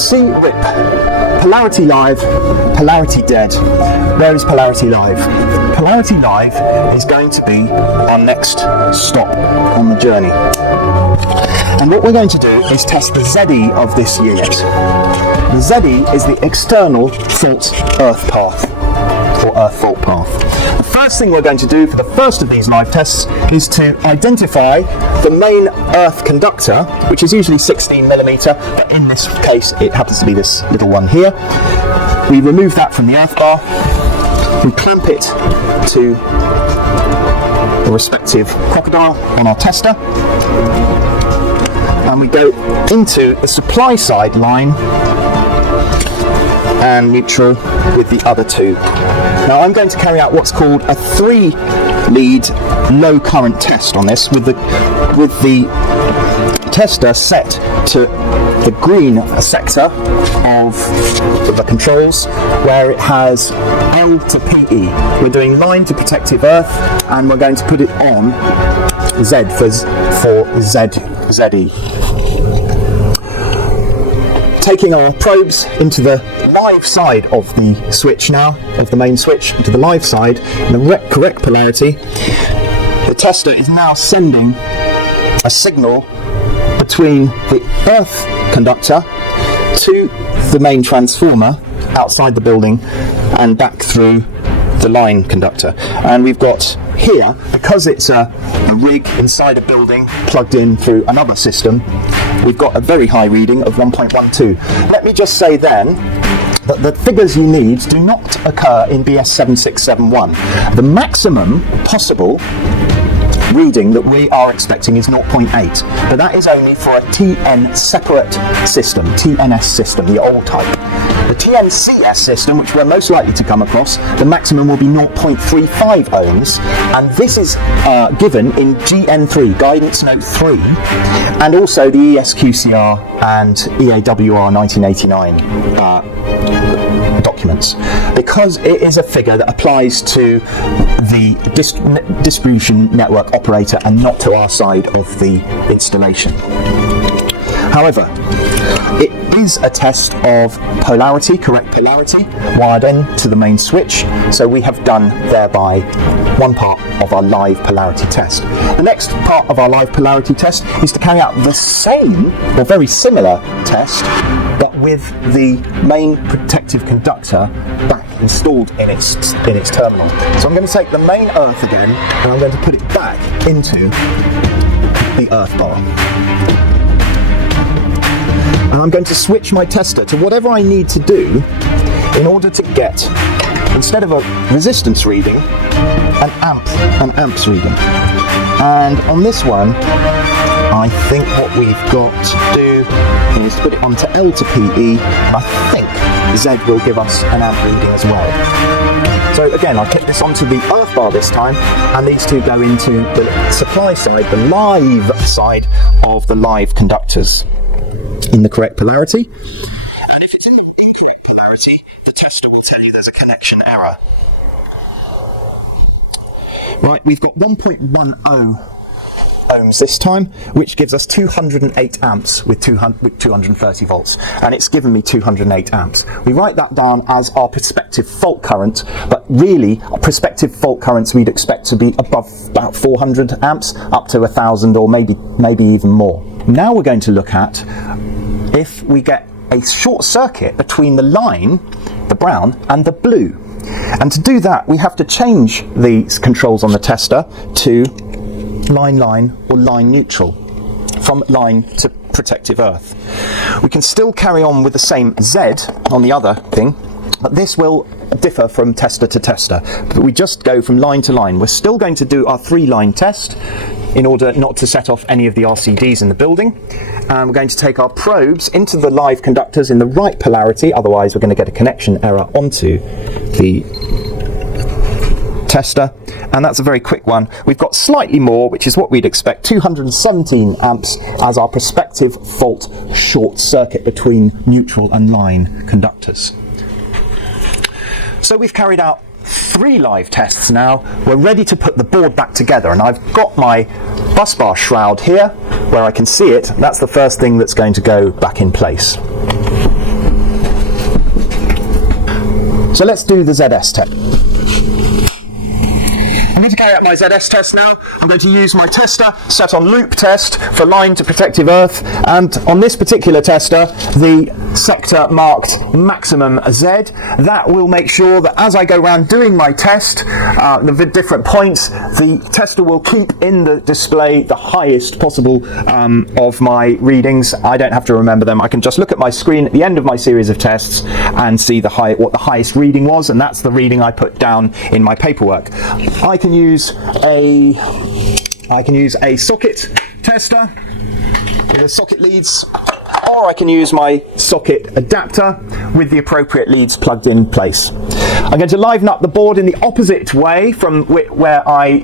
See RIP, polarity live, polarity dead. Where is polarity live? Polarity live is going to be our next stop on the journey. And what we're going to do is test the ZE of this unit. The ZE is the external fault earth path, or earth fault path. The first thing we're going to do for the first of these live tests is to identify the main earth conductor, which is usually 16mm, but in this case it happens to be this little one here. We remove that from the earth bar, we clamp it to the respective crocodile on our tester, and we go into the supply side line and neutral with the other two. Now I'm going to carry out what's called a 3-lead low current test on this with the tester set to the green sector of the controls, where it has L to PE. We're doing line to protective earth, and we're going to put it on Z for ZE. Taking our probes into the live side of the switch now, of the main switch, to the live side, in the correct polarity, the tester is now sending a signal between the earth conductor to the main transformer outside the building and back through the line conductor. And we've got here, because it's a rig inside a building plugged in through another system, we've got a very high reading of 1.12. Let me just say then that the figures you need do not occur in BS7671. The maximum possible reading that we are expecting is 0.8, but that is only for a TN separate system, TNS system, the old type. The TNCS system, which we're most likely to come across, the maximum will be 0.35 ohms, and this is given in GN3, Guidance Note 3, and also the ESQCR and EAWR 1989 documents, because it is a figure that applies to the distribution network operator and not to our side of the installation. However, it is a test of polarity, correct polarity, wired in to the main switch, so we have done thereby one part of our live polarity test. The next part of our live polarity test is to carry out the same or very similar test, but with the main protective conductor back installed in its terminal. So I'm going to take the main earth again and I'm going to put it back into the earth bar. And I'm going to switch my tester to whatever I need to do in order to get, instead of a resistance reading, an amps reading. And on this one, I think what we've got to do is put it onto L to PE, and I think Z will give us an amp reading as well. So again, I'll click this onto the earth bar this time, and these two go into the supply side, the live side of the live conductors in the correct polarity. And if it's in the incorrect polarity, the tester will tell you there's a connection error. Right, we've got 1.10 ohms this time, which gives us 208 amps with 230 volts, and it's given me 208 amps. We write that down as our prospective fault current, but really our prospective fault currents we'd expect to be above about 400 amps, up to 1,000 or maybe even more. Now we're going to look at if we get a short circuit between the line, the brown, and the blue. And to do that, we have to change these controls on the tester to line or line neutral, from line to protective earth. We can still carry on with the same Z on the other thing, but this will differ from tester to tester. But we just go from line to line. We're still going to do our 3-line test in order not to set off any of the RCDs in the building. And we're going to take our probes into the live conductors in the right polarity, otherwise we're going to get a connection error onto the tester, and that's a very quick one. We've got slightly more, which is what we'd expect, 217 amps as our prospective fault short circuit between neutral and line conductors. So we've carried out 3 live tests now. We're ready to put the board back together, and I've got my bus bar shroud here where I can see it. That's the first thing that's going to go back in place. So let's do the ZS test. I'm going to carry out my ZS test now. I'm going to use my tester set on loop test for line to protective earth, and on this particular tester the sector marked maximum Z. That will make sure that as I go around doing my test, the different points, the tester will keep in the display the highest possible of my readings. I don't have to remember them. I can just look at my screen at the end of my series of tests and see what the highest reading was, and that's the reading I put down in my paperwork. I can use a socket tester with the socket leads, or I can use my socket adapter with the appropriate leads plugged in place. I'm going to liven up the board in the opposite way from where I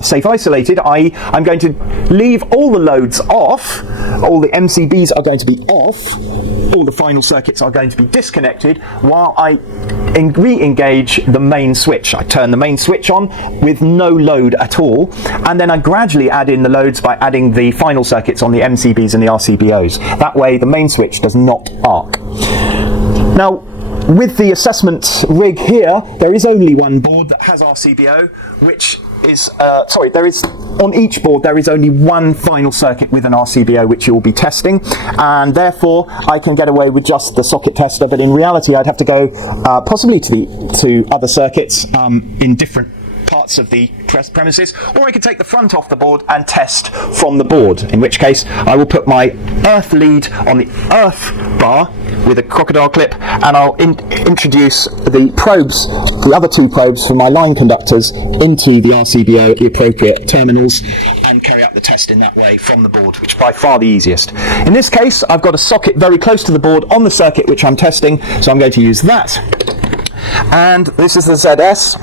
safe isolated. I'm going to leave all the loads off, all the MCBs are going to be off, all the final circuits are going to be disconnected while I re-engage the main switch. I turn the main switch on with no load at all, and then I gradually add in the loads by adding the final circuits on the MCBs and the RCBOs. That way the main switch does not arc. Now, with the assessment rig here, there is only one board that has RCBO, which is, on each board there is only one final circuit with an RCBO which you'll be testing, and therefore I can get away with just the socket tester, but in reality I'd have to go possibly to other circuits in different parts of the premises, or I could take the front off the board and test from the board, in which case I will put my earth lead on the earth bar with a crocodile clip, and I'll introduce the probes, the other two probes for my line conductors, into the RCBO at the appropriate terminals, and carry out the test in that way from the board, which is by far the easiest. In this case I've got a socket very close to the board on the circuit which I'm testing, so I'm going to use that, and this is the ZS.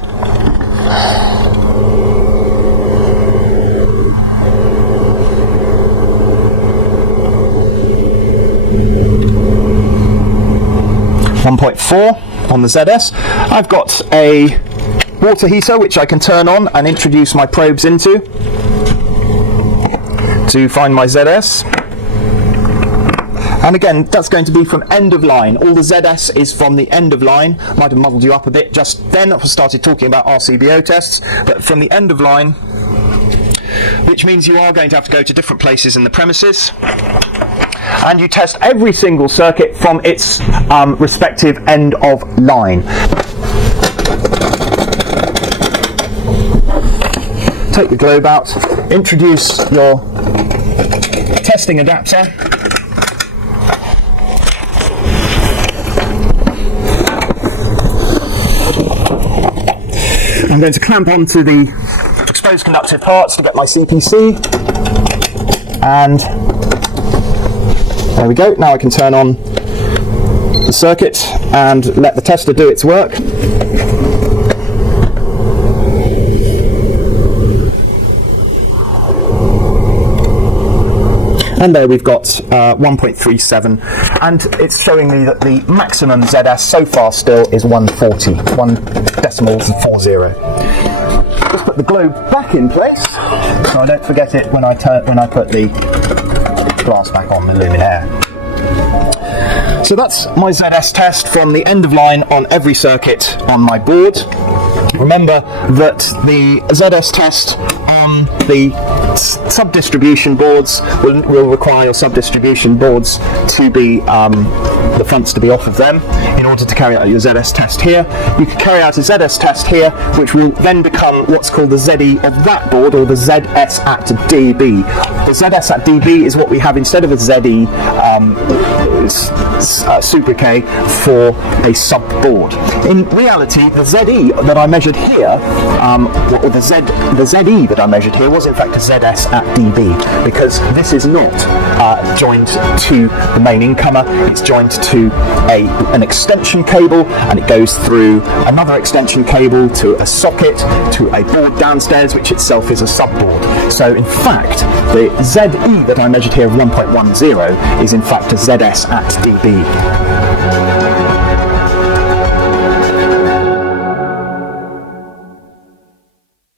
.4 on the ZS. I've got a water heater which I can turn on and introduce my probes into to find my ZS. And again, that's going to be from end of line. All the ZS is from the end of line. Might have muddled you up a bit just then. I started talking about RCBO tests, but from the end of line, which means you are going to have to go to different places in the premises, and you test every single circuit from its respective end of line. Take the globe out, introduce your testing adapter, I'm going to clamp onto the exposed conductive parts to get my CPC, and there we go. Now I can turn on the circuit and let the tester do its work. And there we've got 1.37, and it's showing me that the maximum ZS so far still is 140, 1.40. Just put the globe back in place so I don't forget it when I put the glass back on, the luminaire. So that's my ZS test from the end of line on every circuit on my board. Remember that the ZS test on the sub-distribution boards will require your sub-distribution boards to be the fronts to be off of them in order to carry out your ZS test here. You can carry out a ZS test here, which will then become what's called the ZE of that board, or the ZS at dB. The ZS at dB is what we have instead of a ZE sobriquet for a sub board. In reality, the ZE that I measured here, or the ZE that I measured here, was in fact a ZS at dB, because this is not joined to the main incomer. It's joined to an extension cable, and it goes through another extension cable to a socket to a board downstairs, which itself is a subboard. So in fact, the ZE that I measured here of 1.10 is in fact a ZS at dB.